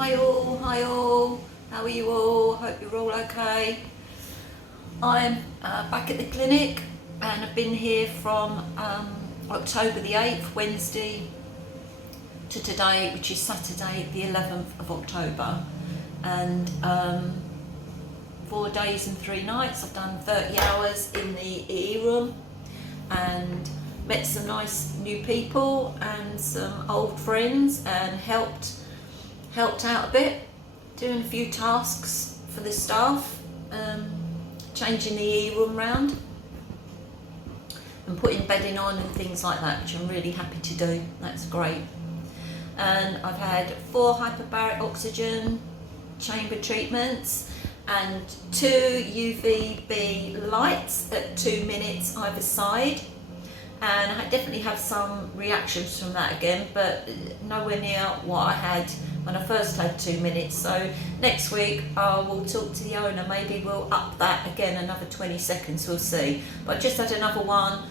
Hi all, how are you all? Hope you're all okay. I'm back at the clinic and I've been here from October the 8th, Wednesday, to today, which is Saturday the 11th of October. And 4 days and 3 nights. I've done 30 hours in the EE room and met some nice new people and some old friends and helped out a bit, doing a few tasks for the staff, changing the EE room round and putting bedding on and things like that, which I'm really happy to do. That's great. And I've had 4 hyperbaric oxygen chamber treatments and 2 UVB lights at 2 minutes either side, and I definitely have some reactions from that again, but nowhere near what I had when I first had 2 minutes. So next week I will talk to the owner, maybe we'll up that again another 20 seconds, we'll see. But I just had another one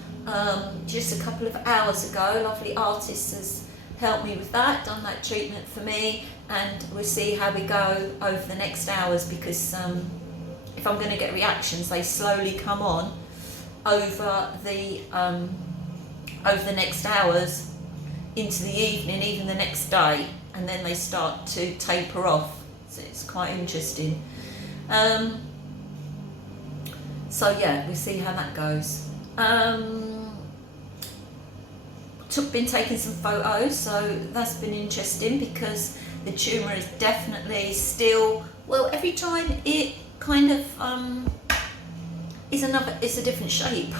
just a couple of hours ago. A lovely artist has helped me with that, done that treatment for me, and we'll see how we go over the next hours, because if I'm going to get reactions, they slowly come on over the next hours into the evening, even the next day, and then they start to taper off. So it's quite interesting. So yeah, we'll see how that goes. Been taking some photos, so that's been interesting, because the tumour is definitely still, well, every time it kind of is a different shape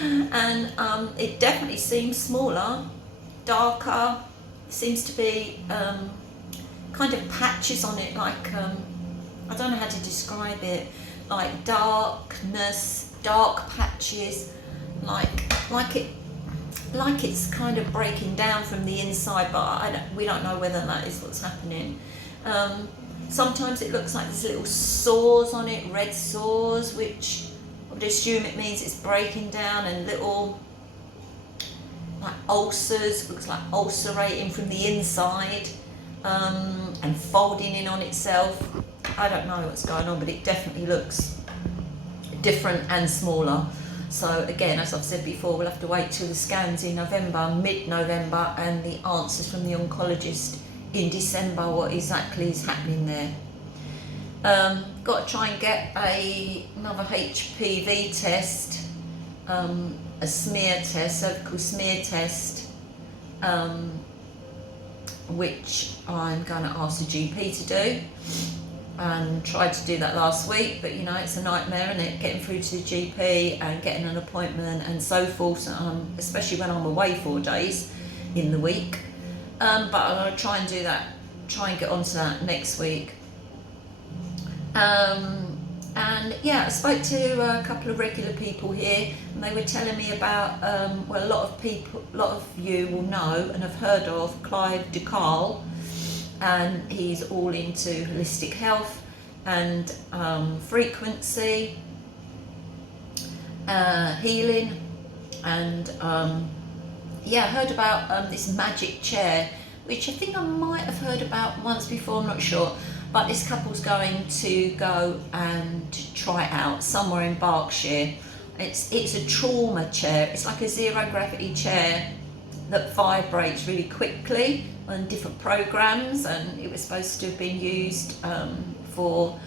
and it definitely seems smaller, darker, seems to be kind of patches on it, like I don't know how to describe it, like darkness, dark patches, like it's kind of breaking down from the inside, but we don't know whether that is what's happening. Sometimes it looks like there's little sores on it, red sores, which I would assume it means it's breaking down, and little like ulcers, looks like ulcerating from the inside, and folding in on itself. I don't know what's going on, but it definitely looks different and smaller. So again, as I've said before, we'll have to wait till the scans in November, mid-November, and the answers from the oncologist in December, what exactly is happening there. Got to try and get another HPV test, a smear test, cervical smear test, which I'm going to ask the GP to do, and tried to do that last week, but you know, it's a nightmare, isn't it, getting through to the GP and getting an appointment and so forth, especially when I'm away 4 days in the week. But I'm going to try and do that, try and get onto that next week. And yeah, I spoke to a couple of regular people here, and they were telling me about, well, a lot of you will know and have heard of Clive DeCarl, and he's all into holistic health and frequency, healing, and yeah, I heard about this magic chair, which I think I might have heard about once before, I'm not sure. But this couple's going to go and try it out somewhere in Berkshire. It's a trauma chair. It's like a zero gravity chair that vibrates really quickly on different programs, and it was supposed to have been used for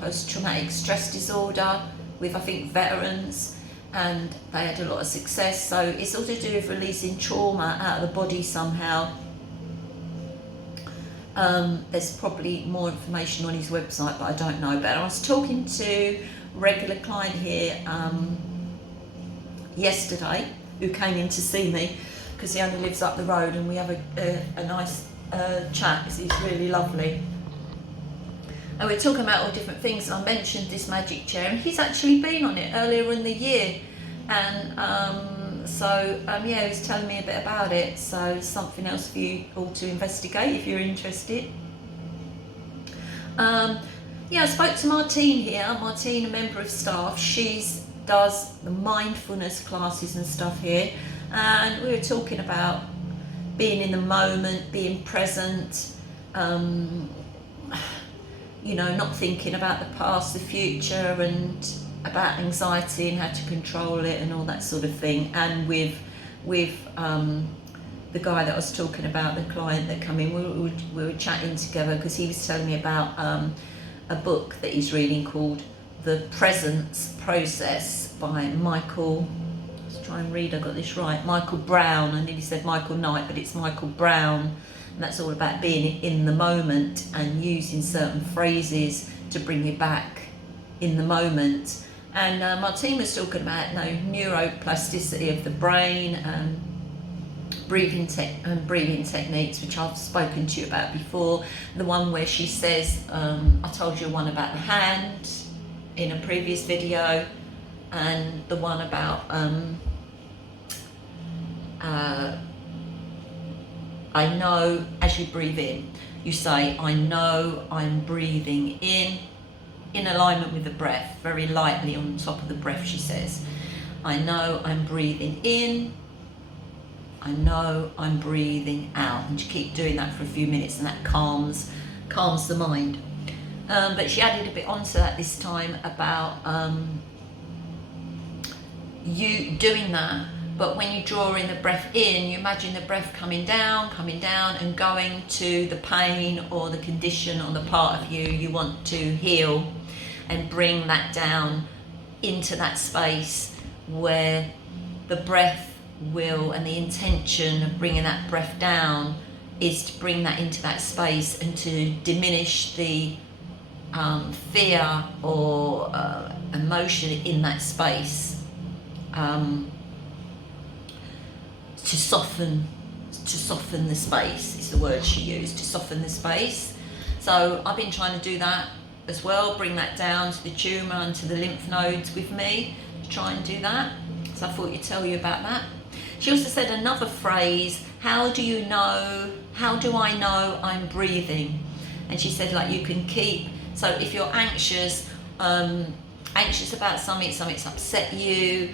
post-traumatic stress disorder with, I think, veterans, and they had a lot of success. So it's all to do with releasing trauma out of the body somehow. There's probably more information on his website, but I don't know. But I was talking to a regular client here yesterday, who came in to see me because he only lives up the road, and we have a nice chat. He's really lovely, and we're talking about all different things, and I mentioned this magic chair, and he's actually been on it earlier in the year, and yeah, he was telling me a bit about it, so something else for you all to investigate if you're interested. Yeah, I spoke to Martine here. Martine, a member of staff, she does the mindfulness classes and stuff here, and we were talking about being in the moment, being present, you know, not thinking about the past, the future, and about anxiety and how to control it and all that sort of thing. And with the guy that I was talking about, the client that came in, we were chatting together because he was telling me about a book that he's reading called The Presence Process by Michael, let's try and read, I got this right, Michael Brown. I nearly said Michael Knight, but it's Michael Brown. And that's all about being in the moment and using certain phrases to bring you back in the moment. And Martine was talking about neuroplasticity of the brain and breathing techniques, which I've spoken to you about before. The one where she says, I told you one about the hand in a previous video, and the one about I know, as you breathe in, you say, I know I'm breathing in alignment with the breath, very lightly on top of the breath, she says. I know I'm breathing in, I know I'm breathing out. And you keep doing that for a few minutes, and that calms the mind. But she added a bit onto that this time about you doing that. But when you draw in the breath in, you imagine the breath coming down and going to the pain or the condition or the part of you want to heal, and bring that down into that space where the breath will, and the intention of bringing that breath down is to bring that into that space and to diminish the fear or emotion in that space. To soften the space is the word she used, to soften the space. So I've been trying to do that as well, bring that down to the tumour and to the lymph nodes with me, to try and do that. So I thought I'd tell you about that. She also said another phrase, how do I know I'm breathing? And she said, like, you can keep, so if you're anxious about something's upset you,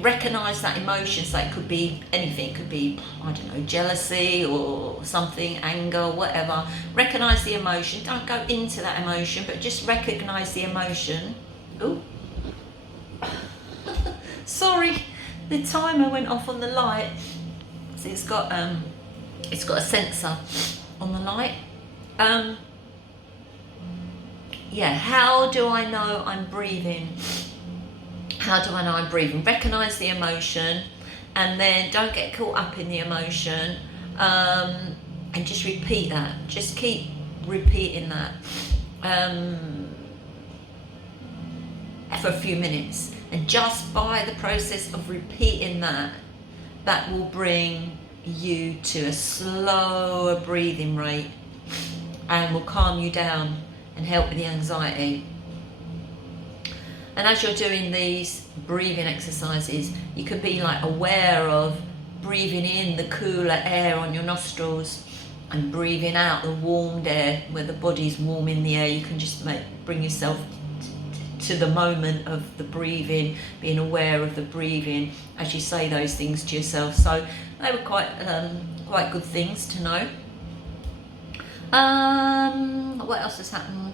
recognize that emotion. So it could be anything, it could be, I don't know, jealousy or something, anger, whatever. Recognize the emotion, don't go into that emotion, but just recognize the emotion. Ooh. Sorry, the timer went off on the light. So it's got a sensor on the light. Yeah, how do I know I'm breathing? How do I know I'm breathing? Recognize the emotion, and then don't get caught up in the emotion, and just repeat that. Just keep repeating that for a few minutes. And just by the process of repeating that, that will bring you to a slower breathing rate and will calm you down and help with the anxiety. And as you're doing these breathing exercises, you can be like aware of breathing in the cooler air on your nostrils and breathing out the warmed air where the body's warm in the air. You can just bring yourself to the moment of the breathing, being aware of the breathing as you say those things to yourself. So they were quite good things to know. What else has happened?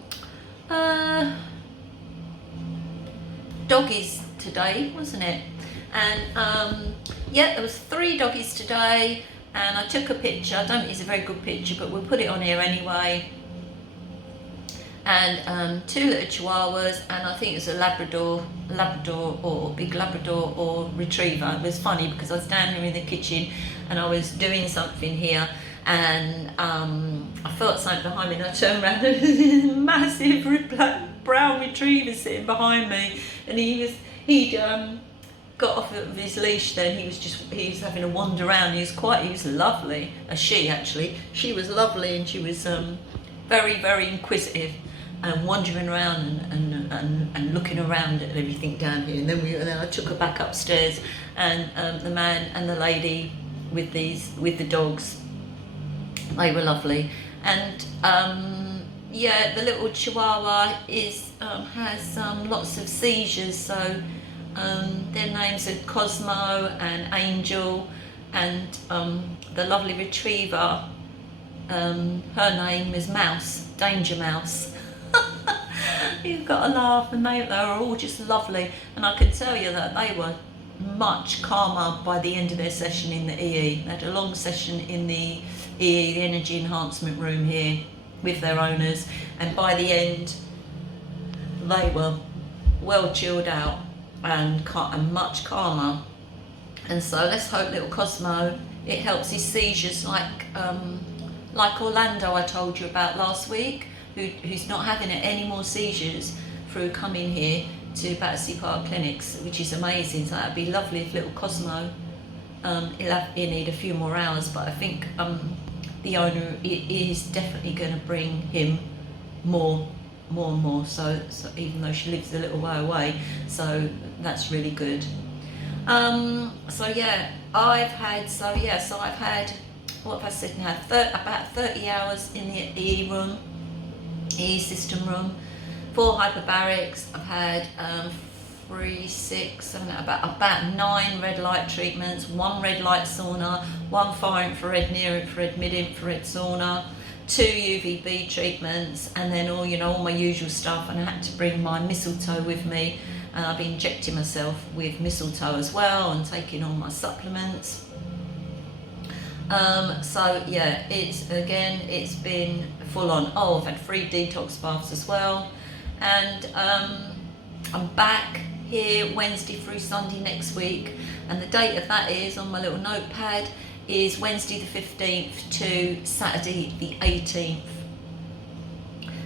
Doggies today, wasn't it? And yeah, there was 3 doggies today, and I took a picture. I don't think it's a very good picture, but we'll put it on here anyway. And 2 little chihuahuas, and I think it's a Labrador or big Labrador or Retriever. It was funny because I was down here in the kitchen and I was doing something here, and I felt something behind me, and I turned around and there was this massive brown Retriever sitting behind me, and he'd got off of his leash then. He was having a wander around. He was lovely. She was lovely, and she was very, very inquisitive and wandering around and looking around at everything down here. And then I took her back upstairs, and the man and the lady with the dogs, they were lovely. And yeah, the little Chihuahua has lots of seizures, so their names are Cosmo and Angel, and the lovely Retriever her name is Mouse, Danger Mouse. You've got to laugh, and they were all just lovely, and I can tell you that they were much calmer by the end of their session in the EE. They had a long session in the EE, the energy enhancement room here, with their owners, and by the end they were well chilled out and much calmer. And so let's hope little Cosmo, it helps his seizures, like Orlando I told you about last week, who's not having any more seizures through coming here to Battersea Park Clinics, which is amazing. So that'd be lovely if little Cosmo, he'll need a few more hours, but I think the owner is definitely going to bring him more and more, so even though she lives a little way away, so that's really good. So I've had, what have I said now, about 30 hours in the EE system room, 4 hyperbarics. I've had 3, 6, 7, about 9 red light treatments, 1 red light sauna, 1 far infrared, near infrared, mid infrared sauna, 2 UVB treatments, and then all my usual stuff. And I had to bring my mistletoe with me, and I've been injecting myself with mistletoe as well, and taking all my supplements. It's been full on. I've had 3 detox baths as well, and I'm back here Wednesday through Sunday next week, and the date of that is on my little notepad, is Wednesday the 15th to Saturday the 18th.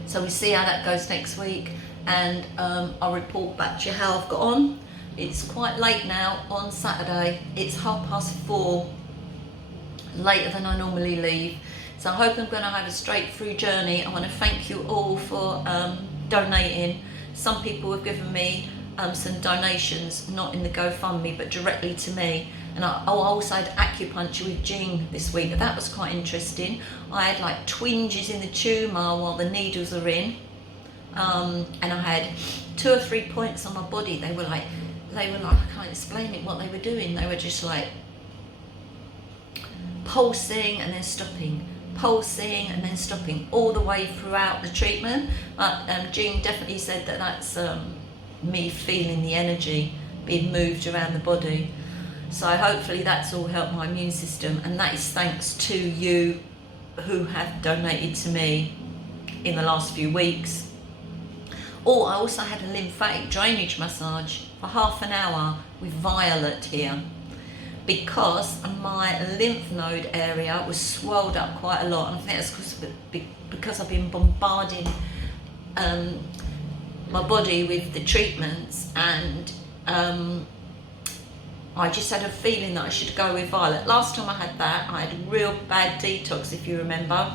So we'll see how that goes next week, and I'll report back to you how I've got on. It's quite late now on Saturday. It's 4:30, later than I normally leave. So I hope I'm going to have a straight through journey. I want to thank you all for donating. Some people have given me some donations, not in the GoFundMe, but directly to me. And I also had acupuncture with Jing this week. That was quite interesting. I had like twinges in the tumour while the needles are in, and I had 2 or 3 points on my body. They were like I can't explain it what they were doing. They were just like pulsing and then stopping, pulsing and then stopping, all the way throughout the treatment. But Jing definitely said that that's me feeling the energy being moved around the body. So hopefully that's all helped my immune system, and that is thanks to you who have donated to me in the last few weeks. Oh, I also had a lymphatic drainage massage for half an hour with Violet here, because my lymph node area was swelled up quite a lot, and I think that's because I've been bombarding my body with the treatments, and I just had a feeling that I should go with Violet. Last time I had that, I had a real bad detox, if you remember.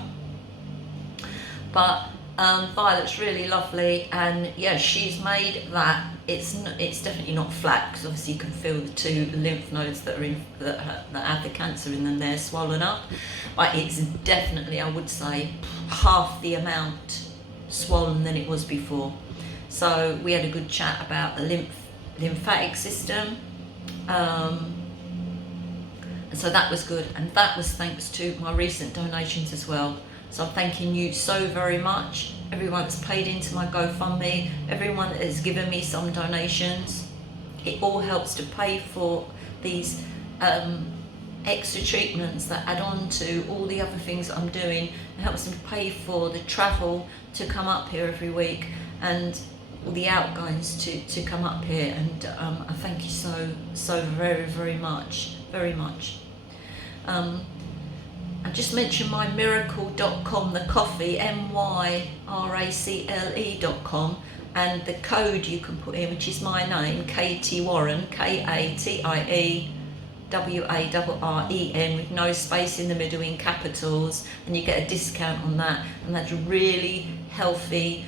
But Violet's really lovely, and yeah, she's made that. It's definitely not flat, because obviously you can feel the 2 lymph nodes that have the cancer in them. They're swollen up, but it's definitely, I would say, half the amount swollen than it was before. So we had a good chat about the lymphatic system. And so that was good, and that was thanks to my recent donations as well. So I'm thanking you so very much, everyone that's paid into my GoFundMe, everyone that has given me some donations. It all helps to pay for these extra treatments that add on to all the other things that I'm doing. It helps them pay for the travel to come up here every week, and all the outgoings to come up here, and I thank you so very much. I just mentioned my miracle.com, the coffee, myracle.com, and the code you can put in, which is my name, Katie Warren, KatieWarren, with no space in the middle, in capitals, and you get a discount on that. And that's really healthy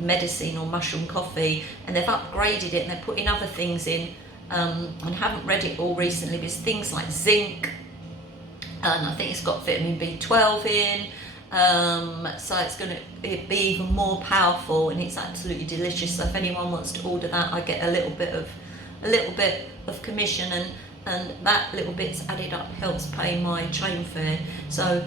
medicine or mushroom coffee, and they've upgraded it and they're putting other things in, and I haven't read it all recently, but there's things like zinc, and I think it's got vitamin B12 in, so it's going to be even more powerful, and it's absolutely delicious. So if anyone wants to order that, I get a little bit of commission, and that little bit's added up helps pay my train fare. So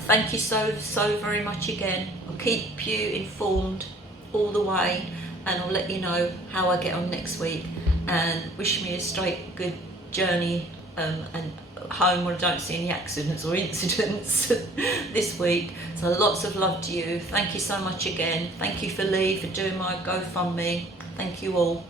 Thank you so very much again. I'll keep you informed all the way, and I'll let you know how I get on next week, and wish me a straight good journey and home where I don't see any accidents or incidents this week. So lots of love to you. Thank you so much again. Thank you for Lee for doing my GoFundMe. Thank you all.